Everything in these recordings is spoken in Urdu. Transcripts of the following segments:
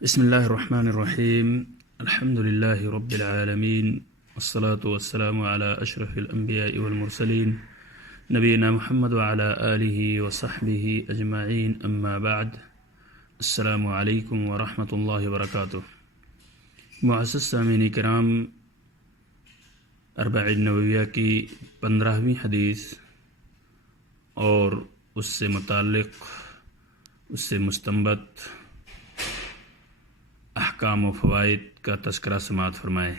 بسم اللہ الرحمن الرحیم الحمد للہ رب العالمین والصلاة والسلام علی اشرف الانبیاء والمرسلین نبینا محمد وعلی آلہ وصحبہ اجمعین اما بعد السلام علیکم ورحمۃ اللہ وبرکاتہ۔ معزز سامعین کرام، اربعین نوویہ کی 15ویں حدیث اور اس سے متعلق اس سے مستنبط احکام و فوائد کا تذکرہ سماعت فرمائیں۔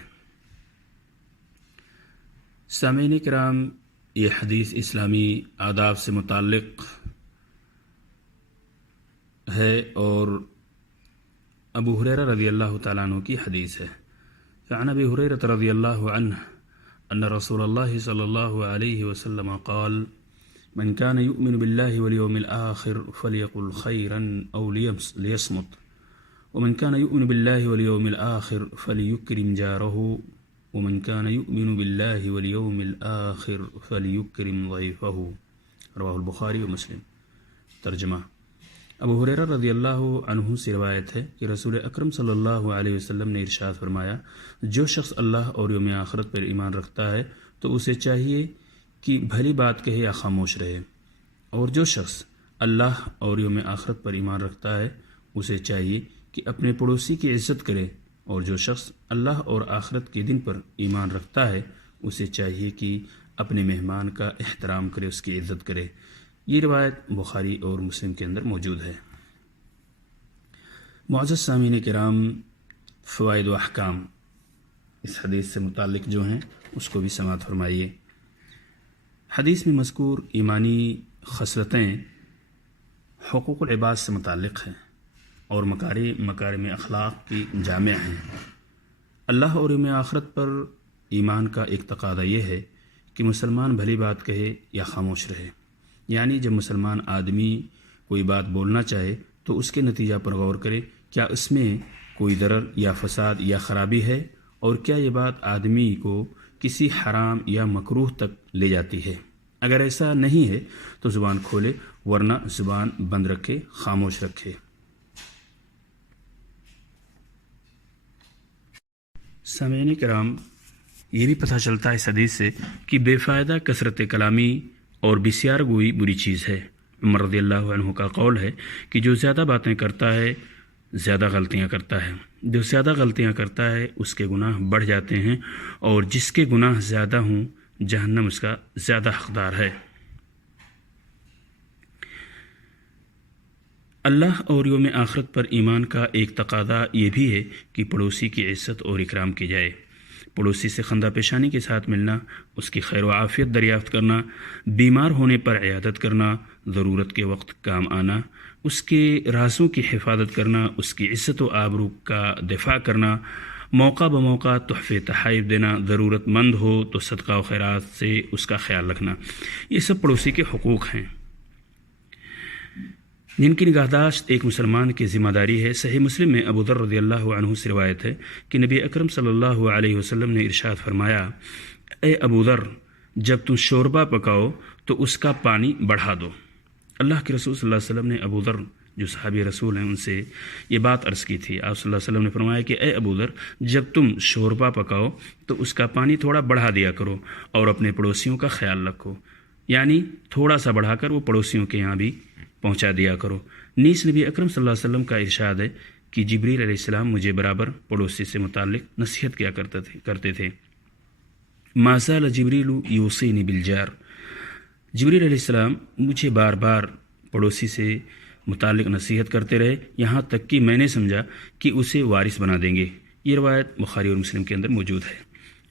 سامعین کرام، یہ حدیث اسلامی آداب سے متعلق ہے اور ابو ہریرہ رضی اللہ تعالیٰ عنہ کی حدیث ہے۔ فعن ابی ہریرہ رضی اللہ عنہ ان رسول اللہ صلی اللہ علیہ وسلم قال من كان يؤمن بالله واليوم الآخر فليقل خيرا أو ليصمت ومن كان يؤمن بالله واليوم الآخر فليكرم جاره ومن كان يؤمن بالله واليوم الآخر فليكرم ضيفه، رواہ البخاری و مسلم۔ ترجمہ: ابو ہریرہ رضی اللہ عنہ سے روایت ہے کہ رسول اکرم صلی اللہ علیہ وسلم نے ارشاد فرمایا، جو شخص اللہ اور یوم آخرت پر ایمان رکھتا ہے تو اسے چاہیے کہ بھلی بات کہے یا خاموش رہے، اور جو شخص اللہ اور یوم آخرت پر ایمان رکھتا ہے اسے چاہیے کہ اپنے پڑوسی کی عزت کرے، اور جو شخص اللہ اور آخرت کے دن پر ایمان رکھتا ہے اسے چاہیے کہ اپنے مہمان کا احترام کرے، اس کی عزت کرے۔ یہ روایت بخاری اور مسلم کے اندر موجود ہے۔ معزز سامعین کرام، فوائد و احکام اس حدیث سے متعلق جو ہیں اس کو بھی سماعت فرمائیے۔ حدیث میں مذکور ایمانی خصلتیں حقوق العباد سے متعلق ہیں اور مکارم اخلاق کی جامع ہیں۔ اللہ اور یوم آخرت پر ایمان کا ایک تقاضا یہ ہے کہ مسلمان بھلی بات کہے یا خاموش رہے، یعنی جب مسلمان آدمی کوئی بات بولنا چاہے تو اس کے نتیجہ پر غور کرے، کیا اس میں کوئی ضرر یا فساد یا خرابی ہے، اور کیا یہ بات آدمی کو کسی حرام یا مکروہ تک لے جاتی ہے۔ اگر ایسا نہیں ہے تو زبان کھولے، ورنہ زبان بند رکھے، خاموش رکھے۔ سامعین کرام، یہ بھی پتہ چلتا ہے اس حدیث سے کہ بے فائدہ کثرت کلامی اور بسیار گوئی بری چیز ہے۔ عمر رضی اللہ عنہ کا قول ہے کہ جو زیادہ باتیں کرتا ہے زیادہ غلطیاں کرتا ہے، جو زیادہ غلطیاں کرتا ہے اس کے گناہ بڑھ جاتے ہیں، اور جس کے گناہ زیادہ ہوں جہنم اس کا زیادہ حقدار ہے۔ اللہ اور یوم آخرت پر ایمان کا ایک تقاضا یہ بھی ہے کہ پڑوسی کی عزت اور اکرام کی جائے۔ پڑوسی سے خندہ پیشانی کے ساتھ ملنا، اس کی خیر و عافیت دریافت کرنا، بیمار ہونے پر عیادت کرنا، ضرورت کے وقت کام آنا، اس کے رازوں کی حفاظت کرنا، اس کی عزت و آبرو کا دفاع کرنا، موقع بموقع تحفے تحائف دینا، ضرورت مند ہو تو صدقہ و خیرات سے اس کا خیال رکھنا، یہ سب پڑوسی کے حقوق ہیں جن کی نگہداشت ایک مسلمان کی ذمہ داری ہے۔ صحیح مسلم میں ابو ذر رضی اللہ عنہ سے روایت ہے کہ نبی اکرم صلی اللہ علیہ وسلم نے ارشاد فرمایا، اے ابو ذر، جب تم شوربہ پکاؤ تو اس کا پانی بڑھا دو۔ اللہ کے رسول صلی اللہ علیہ وسلم نے ابو ذر جو صحابی رسول ہیں ان سے یہ بات عرض کی تھی۔ آپ صلی اللہ علیہ وسلم نے فرمایا کہ اے ابو ذر، جب تم شوربہ پکاؤ تو اس کا پانی تھوڑا بڑھا دیا کرو اور اپنے پڑوسیوں کا خیال رکھو، یعنی تھوڑا سا بڑھا کر وہ پڑوسیوں کے یہاں بھی پہنچا دیا کرو۔ نیز نبی اکرم صلی اللہ علیہ وسلم کا ارشاد ہے کہ جبریل علیہ السلام مجھے برابر پڑوسی سے متعلق نصیحت کیا کرتے تھے۔ ما زال جبریل یوصینی بالجار، جبریل علیہ السلام مجھے بار بار پڑوسی سے متعلق نصیحت کرتے رہے، یہاں تک کہ میں نے سمجھا کہ اسے وارث بنا دیں گے۔ یہ روایت بخاری اور مسلم کے اندر موجود ہے۔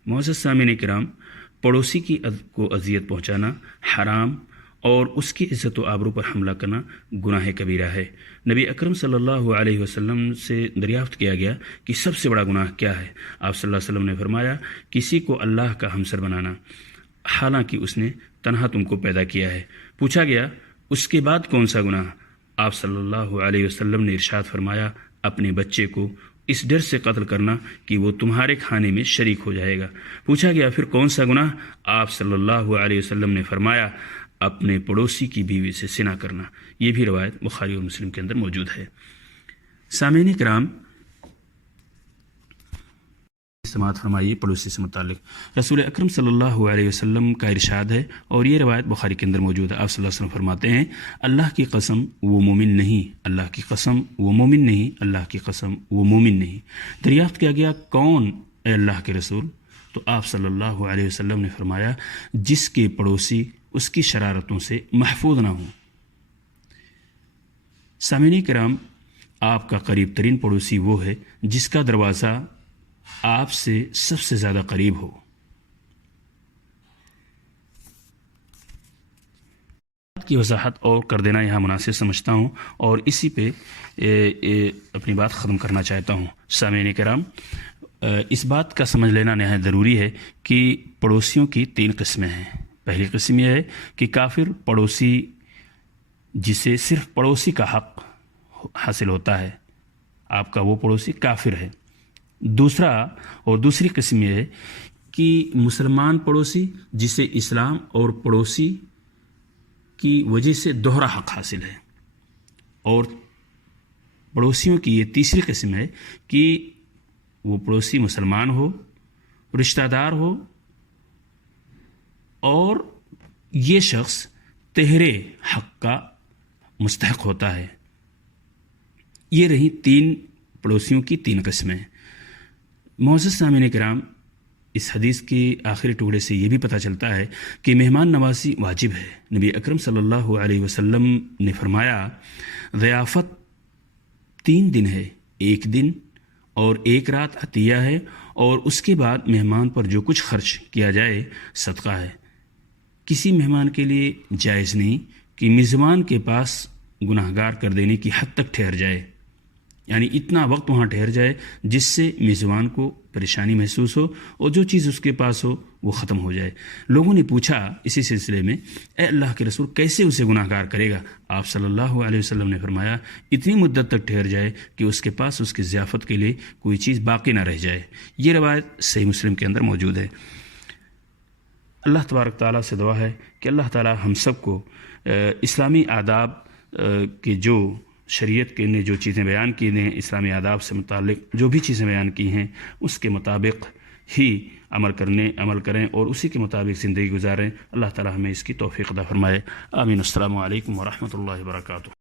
معزز سامعین کرام، پڑوسی کو اذیت پہنچانا حرام اور اس کی عزت و آبرو پر حملہ کرنا گناہ کبیرہ ہے۔ نبی اکرم صلی اللہ علیہ وسلم سے دریافت کیا گیا کہ سب سے بڑا گناہ کیا ہے؟ آپ صلی اللہ علیہ وسلم نے فرمایا، کسی کو اللہ کا ہمسر بنانا، حالانکہ اس نے تنہا تم کو پیدا کیا ہے۔ پوچھا گیا، اس کے بعد کون سا گناہ؟ آپ صلی اللہ علیہ وسلم نے ارشاد فرمایا، اپنے بچے کو اس ڈر سے قتل کرنا کہ وہ تمہارے کھانے میں شریک ہو جائے گا۔ پوچھا گیا، پھر کون سا گناہ؟ آپ صلی اللہ علیہ وسلم نے فرمایا، اپنے پڑوسی کی بیوی سے زنا کرنا۔ یہ بھی روایت بخاری اور مسلم کے اندر موجود ہے۔ سامعین کرام، سماعت فرمائیے پڑوسی سے متعلق۔ رسول اکرم صلی اللہ علیہ وسلم کا ارشاد ہے، اور یہ روایت بخاری کے اندر موجود ہے، آپ صلی اللہ علیہ وسلم فرماتے ہیں اللہ کی قسم وہ مومن نہیں، اللہ کی قسم وہ مومن نہیں، اللہ کی قسم وہ مومن نہیں۔ دریافت کیا گیا کون اے اللہ کے رسول؟ تو آپ صلی اللہ علیہ وسلم نے فرمایا جس کے پڑوسی اس کی شرارتوں سے محفوظ نہ ہوں۔ سامعین کرام، آپ کا قریب ترین پڑوسی وہ ہے جس کا دروازہ آپ سے سب سے زیادہ قریب ہو۔ کی وضاحت اور کر دینا یہاں مناسب سمجھتا ہوں، اور اسی پہ اپنی بات ختم کرنا چاہتا ہوں۔ سامعین کرام، اس بات کا سمجھ لینا نہایت ضروری ہے کہ پڑوسیوں کی 3 قسمیں ہیں۔ پہلی قسم یہ ہے کہ کافر پڑوسی، جسے صرف پڑوسی کا حق حاصل ہوتا ہے، آپ کا وہ پڑوسی کافر ہے۔ دوسری قسم یہ ہے کہ مسلمان پڑوسی جسے اسلام اور پڑوسی کی وجہ سے دوہرا حق حاصل ہے۔ اور پڑوسیوں کی یہ تیسری قسم ہے کہ وہ پڑوسی مسلمان ہو، رشتہ دار ہو، اور یہ شخص تہرے حق کا مستحق ہوتا ہے۔ یہ رہی 3 پڑوسیوں کی 3 قسمیں۔ معزز سامعین کرام، اس حدیث کے آخری ٹکڑے سے یہ بھی پتہ چلتا ہے کہ مہمان نوازی واجب ہے۔ نبی اکرم صلی اللہ علیہ وسلم نے فرمایا ضیافت 3 دن ہے، 1 دن اور 1 رات عطیہ ہے، اور اس کے بعد مہمان پر جو کچھ خرچ کیا جائے صدقہ ہے۔ کسی مہمان کے لیے جائز نہیں کہ میزبان کے پاس گناہگار کر دینے کی حد تک ٹھہر جائے، یعنی اتنا وقت وہاں ٹھہر جائے جس سے میزبان کو پریشانی محسوس ہو اور جو چیز اس کے پاس ہو وہ ختم ہو جائے۔ لوگوں نے پوچھا اسی سلسلے میں، اے اللہ کے رسول کیسے اسے گناہگار کرے گا؟ آپ صلی اللہ علیہ وسلم نے فرمایا اتنی مدت تک ٹھہر جائے کہ اس کے پاس اس کی ضیافت کے لیے کوئی چیز باقی نہ رہ جائے۔ یہ روایت صحیح مسلم کے اندر موجود ہے۔ اللہ تبارک تعالیٰ سے دعا ہے کہ اللہ تعالیٰ ہم سب کو اسلامی آداب کے جو شریعت کے نے جو چیزیں بیان کی ہیں، اسلامی آداب سے متعلق جو بھی چیزیں بیان کی ہیں اس کے مطابق ہی عمل کریں اور اسی کے مطابق زندگی گزاریں۔ اللہ تعالیٰ ہمیں اس کی توفیق عطا فرمائے۔ آمین۔ السلام علیکم ورحمۃ اللہ وبرکاتہ۔